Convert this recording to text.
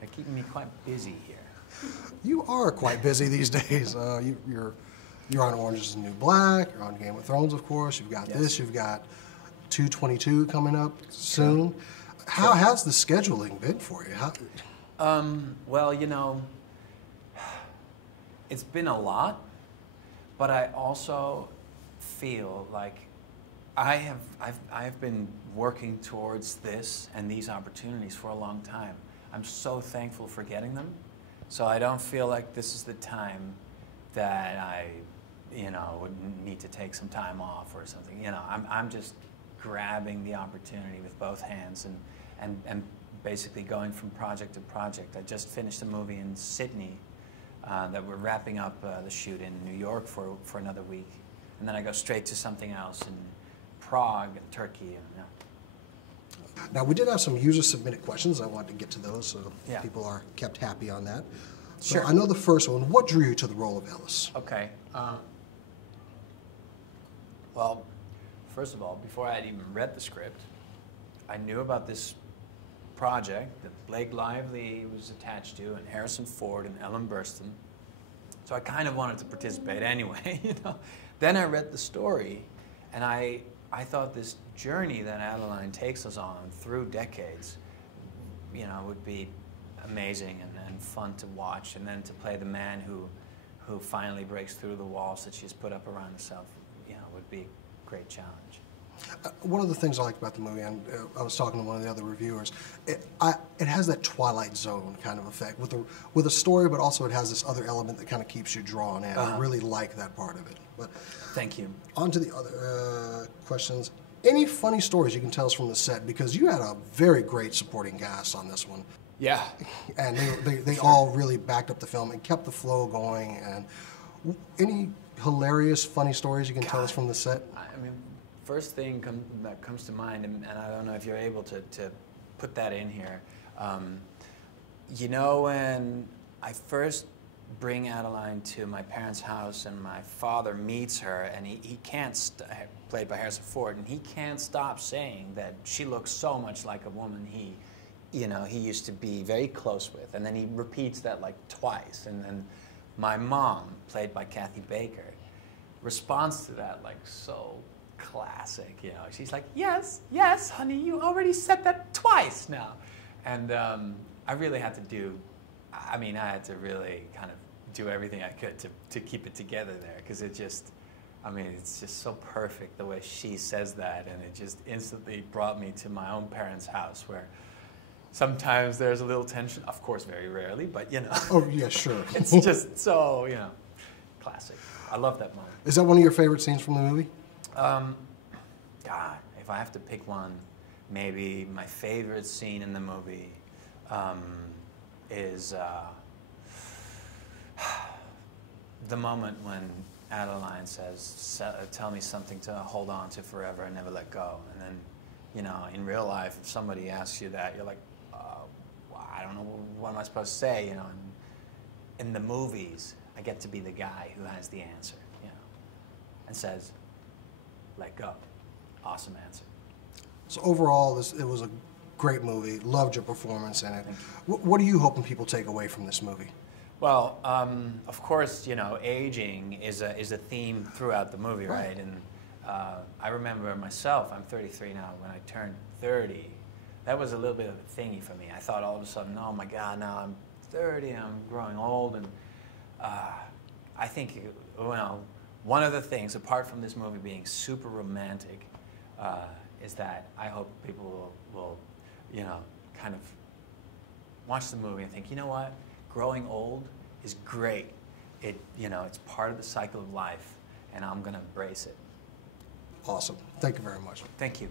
They're keeping me quite busy here. You are quite busy these days. You're on Orange is the New Black. You're on Game of Thrones, of course. You've got this. You've got 222 coming up soon. How has the scheduling been for you? Well, you know, it's been a lot, but I also feel like I've been working towards this and these opportunities for a long time. I'm so thankful for getting them. So I don't feel like this is the time that I, you know, would need to take some time off or something. You know, I'm just grabbing the opportunity with both hands and basically going from project to project. I just finished a movie in Sydney that we're wrapping up the shoot in New York for another week. And then I go straight to something else in Prague and Turkey. And, Now, we did have some user-submitted questions. I wanted to get to those so yeah. people are kept happy on that. Sure. So I know the first one. What drew you to the role of Ellis? Okay. Well, first of all, before I had even read the script, I knew about this project that Blake Lively was attached to, and Harrison Ford and Ellen Burstyn. So I kind of wanted to participate anyway, you know. Then I read the story, and I thought this journey that Adaline takes us on through decades, you know, would be amazing and fun to watch, and then to play the man who finally breaks through the walls that she's put up around herself, you know, would be a great challenge. One of the things I like about the movie, and I was talking to one of the other reviewers, it has that Twilight Zone kind of effect with a story, but also it has this other element that kind of keeps you drawn in. I really like that part of it. But thank you. On to the other questions. Any funny stories you can tell us from the set? Because you had a very great supporting cast on this one. Yeah. And they sure. all really backed up the film and kept the flow going. And any hilarious, funny stories you can tell us from the set? I mean, first thing that comes to mind, and I don't know if you're able to put that in here. You know, when I first bring Adaline to my parents' house and my father meets her, and he can't, played by Harrison Ford, and he can't stop saying that she looks so much like a woman he used to be very close with. And then he repeats that like twice. And then my mom, played by Kathy Baker, responds to that like so classic, you know. She's like, yes, yes, honey, you already said that twice now. And I really had to really kind of do everything I could to keep it together there, because it's just so perfect the way she says that, and it just instantly brought me to my own parents' house, where sometimes there's a little tension, of course very rarely, but you know. Oh yeah, sure. It's just so, you know, classic. I love that moment. Is that one of your favorite scenes from the movie? God, if I have to pick one, maybe my favorite scene in the movie is the moment when Adaline says, tell me something to hold on to forever and never let go. And then, you know, in real life, if somebody asks you that, you're like, I don't know, what am I supposed to say, you know? In the movies, I get to be the guy who has the answer, you know, and says, let go. Awesome answer. So overall, it was a great movie. Loved your performance in it. What are you hoping people take away from this movie? Well, of course, you know, aging is a theme throughout the movie, right? And I remember myself, I'm 33 now, when I turned 30, that was a little bit of a thingy for me. I thought all of a sudden, oh my God, now I'm 30, I'm growing old, and I think, you know, one of the things, apart from this movie being super romantic, is that I hope people will, you know, kind of watch the movie and think, you know what, growing old is great. You know, it's part of the cycle of life, and I'm going to embrace it. Awesome. Thank you very much. Thank you.